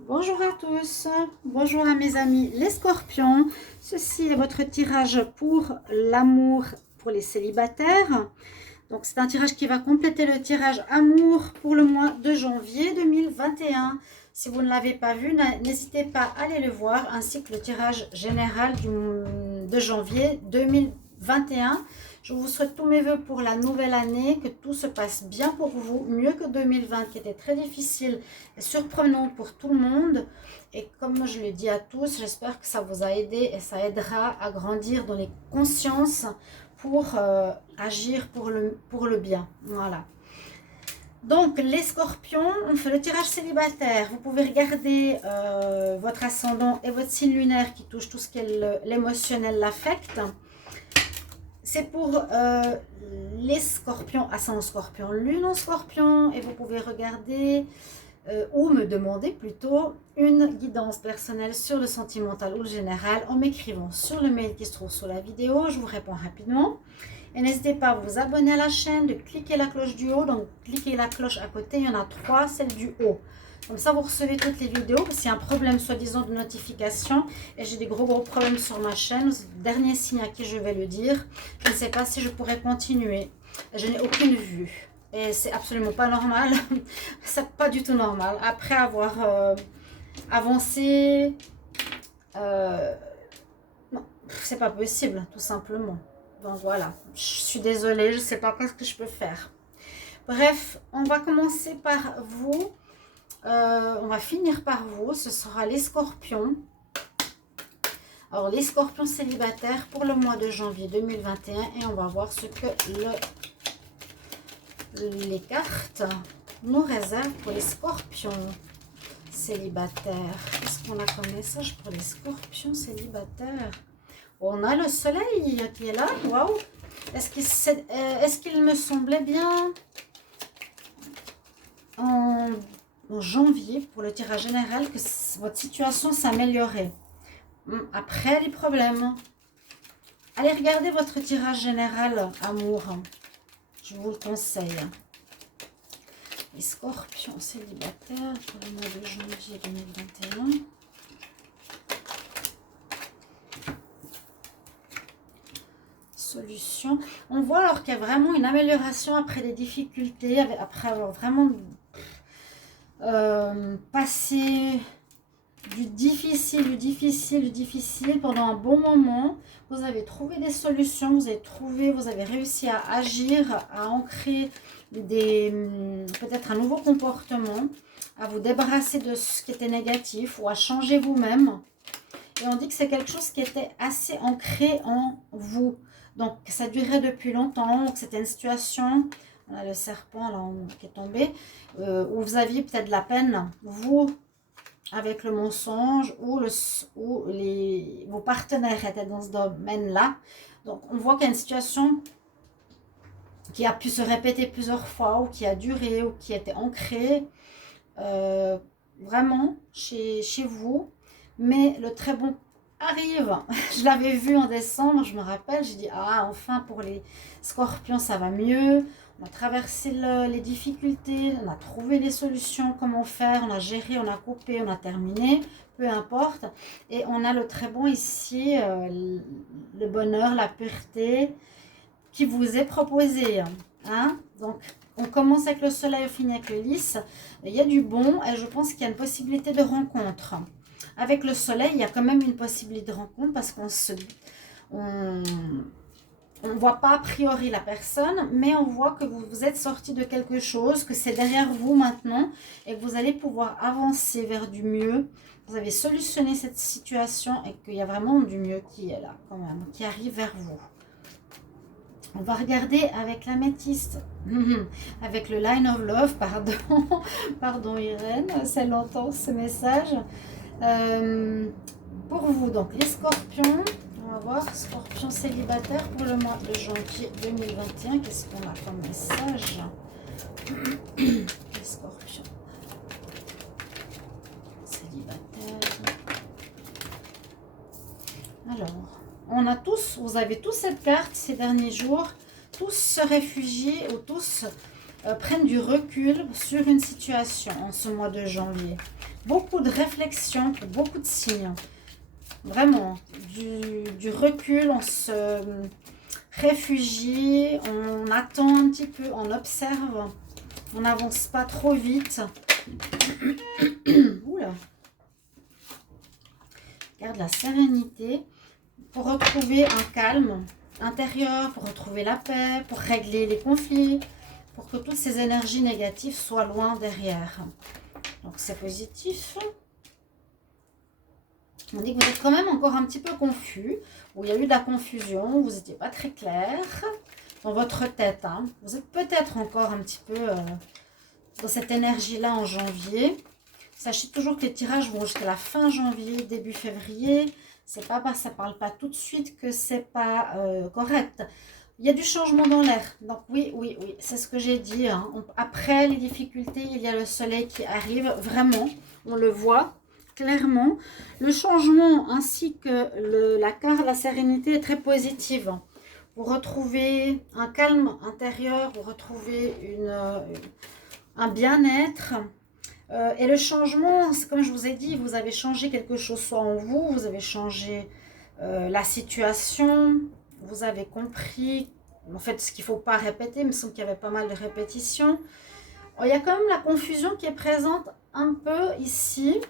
Bonjour à tous, bonjour à mes amis les scorpions. Ceci est votre tirage pour l'amour pour les célibataires. Donc c'est un tirage qui va compléter le tirage amour pour le mois de janvier 2021. Si vous ne l'avez pas vu, n'hésitez pas à aller le voir, ainsi que le tirage général de janvier 2021. Je vous souhaite tous mes voeux pour la nouvelle année, que tout se passe bien pour vous, mieux que 2020 qui était très difficile et surprenant pour tout le monde. Et comme je le dis à tous, j'espère que ça vous a aidé et ça aidera à grandir dans les consciences pour agir pour le bien. Voilà. Donc, les scorpions, on fait le tirage célibataire. Vous pouvez regarder votre ascendant et votre signe lunaire qui touche tout ce qui est l'émotionnel, l'affect. C'est pour les scorpions, ascendant scorpion, lune en scorpion. Et vous pouvez regarder ou me demander plutôt une guidance personnelle sur le sentimental ou le général en m'écrivant sur le mail qui se trouve sous la vidéo. Je vous réponds rapidement. Et n'hésitez pas à vous abonner à la chaîne, de cliquer la cloche du haut. Donc, cliquez la cloche à côté. Il y en a 3, celle du haut. Comme ça, vous recevez toutes les vidéos. Parce qu'il y a un problème, soi-disant, de notification. Et j'ai des gros problèmes sur ma chaîne. Dernier signe à qui je vais le dire. Je ne sais pas si je pourrais continuer. Je n'ai aucune vue. Et c'est absolument pas normal. C'est pas du tout normal. Après avoir avancé, non, c'est pas possible, tout simplement. Donc voilà, je suis désolée, je sais pas ce que je peux faire. Bref, on va commencer par vous. On va finir par vous. Ce sera les scorpions. Alors, les scorpions célibataires pour le mois de janvier 2021. Et on va voir ce que les cartes nous réservent pour les scorpions célibataires. Qu'est-ce qu'on a comme message pour les scorpions célibataires? On a le soleil qui est là. Waouh! Est-ce qu'il me semblait bien en janvier, pour le tirage général, que votre situation s'améliorait? Après les problèmes. Allez regarder votre tirage général amour. Je vous le conseille. Les scorpions célibataires pour le mois de janvier 2021. Solution. On voit alors qu'il y a vraiment une amélioration après des difficultés, après avoir vraiment passé du difficile pendant un bon moment. Vous avez trouvé des solutions, vous avez réussi à agir, à ancrer peut-être un nouveau comportement, à vous débarrasser de ce qui était négatif ou à changer vous-même. Et on dit que c'est quelque chose qui était assez ancré en vous. Donc, ça durait depuis longtemps, que c'était une situation, on a le serpent là qui est tombé, où vous aviez peut-être de la peine, vous, avec le mensonge, ou vos partenaires étaient dans ce domaine-là. Donc, on voit qu'il y a une situation qui a pu se répéter plusieurs fois, ou qui a duré, ou qui était ancrée, vraiment, chez vous. Mais le très bon arrive. Je l'avais vu en décembre, je me rappelle, j'ai dit, ah, enfin, pour les scorpions, ça va mieux. On a traversé les difficultés, on a trouvé les solutions, comment faire, on a géré, on a coupé, on a terminé, peu importe. Et on a le très bon ici, le bonheur, la pureté qui vous est proposé. Hein? Donc, on commence avec le soleil, on finit avec le lys. Il y a du bon et je pense qu'il y a une possibilité de rencontre. Avec le soleil, il y a quand même une possibilité de rencontre parce on ne voit pas a priori la personne, mais on voit que vous êtes sorti de quelque chose, que c'est derrière vous maintenant et que vous allez pouvoir avancer vers du mieux. Vous avez solutionné cette situation et qu'il y a vraiment du mieux qui est là quand même, qui arrive vers vous. On va regarder avec l'améthyste, avec le line of love, pardon, pardon Irène, c'est longtemps ce message. Pour vous, donc les scorpions, on va voir, scorpions célibataires pour le mois de janvier 2021, qu'est-ce qu'on a comme message? Les scorpions célibataires. Alors, vous avez tous cette carte ces derniers jours, tous se réfugier ou tous prennent du recul sur une situation en ce mois de janvier. Beaucoup de réflexion pour beaucoup de signes. Vraiment, du recul, on se réfugie, on attend un petit peu, on observe, on n'avance pas trop vite. Oula. Garde la sérénité pour retrouver un calme intérieur, pour retrouver la paix, pour régler les conflits, pour que toutes ces énergies négatives soient loin derrière. Donc c'est positif. On dit que vous êtes quand même encore un petit peu confus, où il y a eu de la confusion, vous n'étiez pas très clair dans votre tête. Hein. Vous êtes peut-être encore un petit peu dans cette énergie-là en janvier. Sachez toujours que les tirages vont jusqu'à la fin janvier, début février. C'est pas parce que ça ne parle pas tout de suite que c'est pas correct. Il y a du changement dans l'air. Donc oui, c'est ce que j'ai dit. Hein. Après les difficultés, il y a le soleil qui arrive. Vraiment, on le voit clairement. Le changement ainsi que la sérénité est très positive. Vous retrouvez un calme intérieur, vous retrouvez un bien-être. Et le changement, c'est comme je vous ai dit, vous avez changé quelque chose soit en vous, vous avez changé la situation, vous avez compris, en fait, ce qu'il ne faut pas répéter, il me semble qu'il y avait pas mal de répétitions. Il y a quand même la confusion qui est présente un peu ici.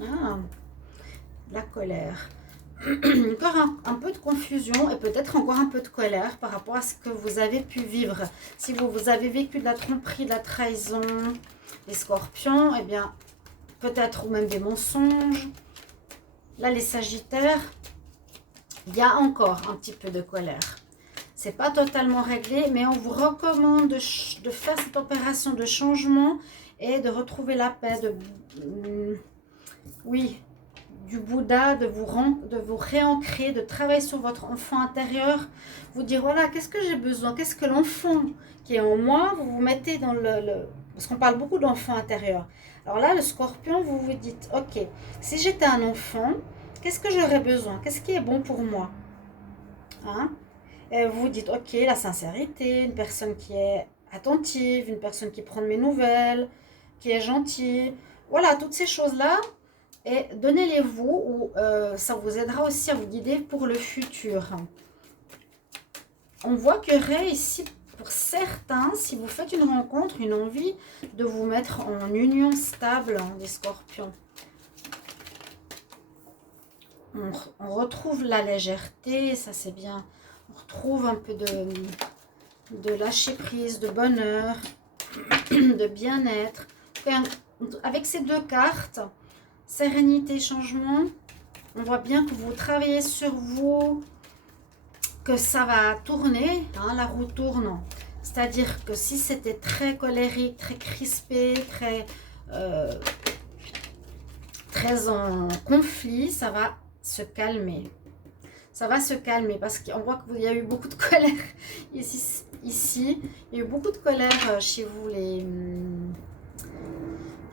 Ah, la colère. Encore un peu de confusion et peut-être encore un peu de colère par rapport à ce que vous avez pu vivre. Si vous avez vécu de la tromperie, de la trahison, les scorpions, eh bien, peut-être ou même des mensonges. Là, les sagittaires, il y a encore un petit peu de colère. C'est pas totalement réglé, mais on vous recommande de faire cette opération de changement et de retrouver la paix, oui, du Bouddha, de vous réancrer, de travailler sur votre enfant intérieur, vous dire, voilà, qu'est-ce que j'ai besoin, qu'est-ce que l'enfant qui est en moi, vous vous mettez dans parce qu'on parle beaucoup d'enfant intérieur. Alors là, le scorpion, vous vous dites, ok, si j'étais un enfant, qu'est-ce que j'aurais besoin, qu'est-ce qui est bon pour moi, hein? Et vous vous dites, ok, la sincérité, une personne qui est attentive, une personne qui prend de mes nouvelles, qui est gentille, voilà, toutes ces choses-là. Et donnez-les-vous, ou ça vous aidera aussi à vous guider pour le futur. On voit qu'il y aurait ici, pour certains, si vous faites une rencontre, une envie de vous mettre en union stable, hein, des scorpions. On retrouve la légèreté, ça c'est bien. On retrouve un peu de lâcher prise, de bonheur, de bien-être. Avec ces deux cartes, sérénité, changement, on voit bien que vous travaillez sur vous, que ça va tourner, hein, la roue tourne. C'est-à-dire que si c'était très colérique, très crispé, très en conflit, ça va se calmer. Ça va se calmer parce qu'on voit qu'il y a eu beaucoup de colère ici. Il y a eu beaucoup de colère chez vous,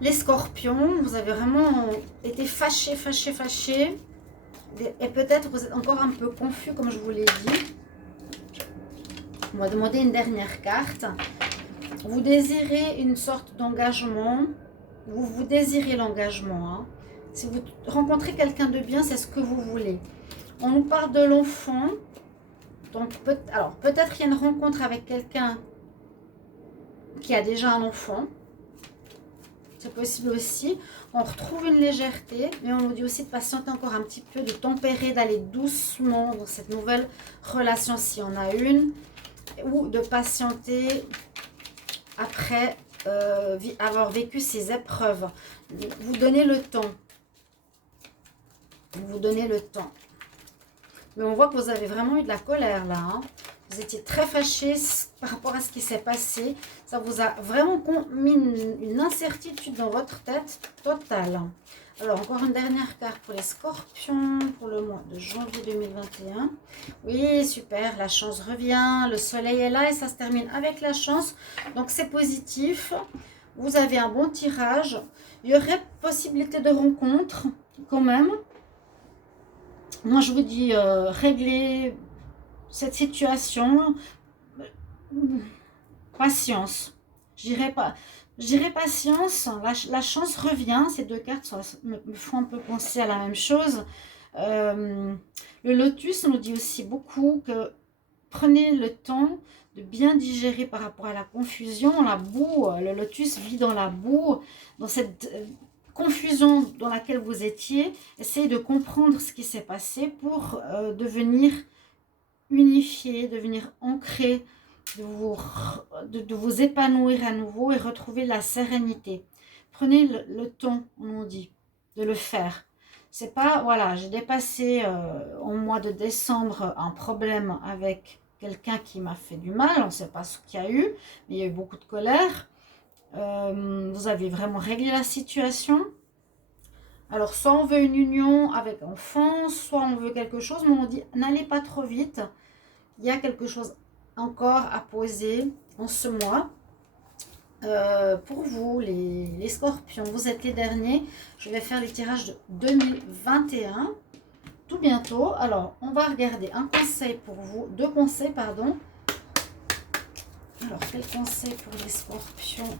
les scorpions. Vous avez vraiment été fâchés. Et peut-être vous êtes encore un peu confus, comme je vous l'ai dit. On va demander une dernière carte. Vous désirez une sorte d'engagement. Vous désirez l'engagement. Hein. Si vous rencontrez quelqu'un de bien, c'est ce que vous voulez. On nous parle de l'enfant. Donc, peut-être qu'il y a une rencontre avec quelqu'un qui a déjà un enfant. C'est possible aussi. On retrouve une légèreté, mais on nous dit aussi de patienter encore un petit peu, de tempérer, d'aller doucement dans cette nouvelle relation si on a une, ou de patienter après avoir vécu ces épreuves. Vous donnez le temps. Vous donnez le temps. Mais on voit que vous avez vraiment eu de la colère là. Hein. Vous étiez très fâché par rapport à ce qui s'est passé. Ça vous a vraiment mis une incertitude dans votre tête totale. Alors, encore une dernière carte pour les scorpions pour le mois de janvier 2021. Oui, super, la chance revient. Le soleil est là et ça se termine avec la chance. Donc, c'est positif. Vous avez un bon tirage. Il y aurait possibilité de rencontre quand même. Moi, je vous dis, régler cette situation. patience. Je dirais patience. La chance revient. Ces deux cartes me font un peu penser à la même chose. Le lotus nous dit aussi beaucoup que prenez le temps de bien digérer par rapport à la confusion, la boue. Le lotus vit dans la boue, dans cette confusion dans laquelle vous étiez. Essayez de comprendre ce qui s'est passé pour devenir unifié, devenir ancré, de vous épanouir à nouveau et retrouver la sérénité. Prenez le temps, on nous dit, de le faire. C'est pas, voilà, j'ai dépassé au mois de décembre un problème avec quelqu'un qui m'a fait du mal, on ne sait pas ce qu'il y a eu, mais il y a eu beaucoup de colère. Vous avez vraiment réglé la situation. Alors, soit on veut une union avec enfant, soit on veut quelque chose, mais on dit, n'allez pas trop vite. Il y a quelque chose encore à poser en ce mois. Pour vous, les scorpions, vous êtes les derniers. Je vais faire les tirages de 2021 tout bientôt. Alors, on va regarder un conseil pour vous, deux conseils, pardon. Alors, quel conseil pour les scorpions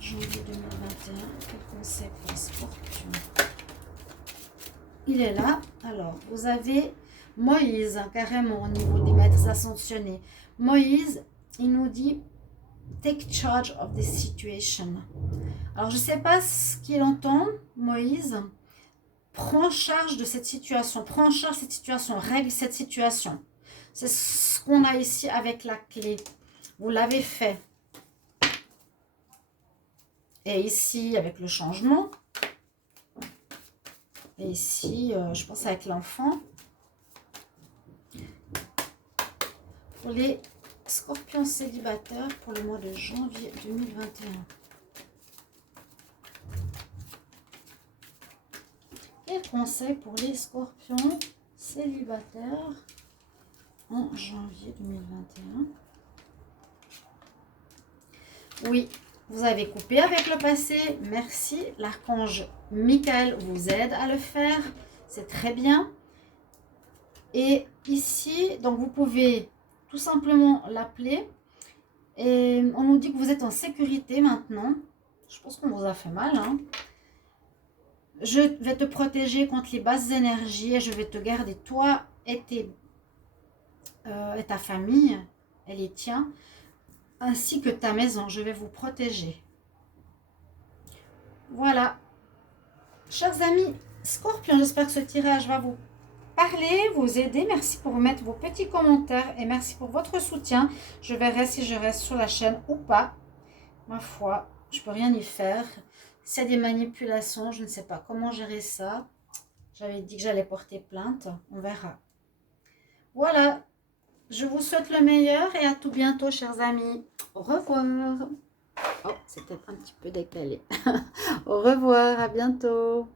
janvier 2021? Quel conseil pour les scorpions? Il est là. Alors, vous avez Moïse, carrément au niveau des maîtres ascensionnés. Moïse, il nous dit take charge of the situation. Alors, je ne sais pas ce qu'il entend, Moïse. Prends charge de cette situation, prends en charge cette situation, règle cette situation. C'est ce qu'on a ici avec la clé. Vous l'avez fait. Et ici, avec le changement. Et ici, je pense avec l'enfant. Pour les scorpions célibataires pour le mois de janvier 2021. Quel conseil pour les scorpions célibataires en janvier 2021? Oui, vous avez coupé avec le passé. Merci. L'archange Michael vous aide à le faire. C'est très bien. Et ici, donc vous pouvez tout simplement l'appeler. Et on nous dit que vous êtes en sécurité maintenant. Je pense qu'on vous a fait mal, hein. Je vais te protéger contre les basses énergies et je vais te garder toi et ta famille et les tiens, ainsi que ta maison. Je vais vous protéger. Voilà. Chers amis scorpions, j'espère que ce tirage va vous parler, vous aider. Merci pour mettre vos petits commentaires et merci pour votre soutien. Je verrai si je reste sur la chaîne ou pas. Ma foi, je peux rien y faire. S'il y a des manipulations, je ne sais pas comment gérer ça. J'avais dit que j'allais porter plainte. On verra. Voilà. Je vous souhaite le meilleur et à tout bientôt, chers amis. Au revoir. Oh, c'était un petit peu décalé. Au revoir, à bientôt.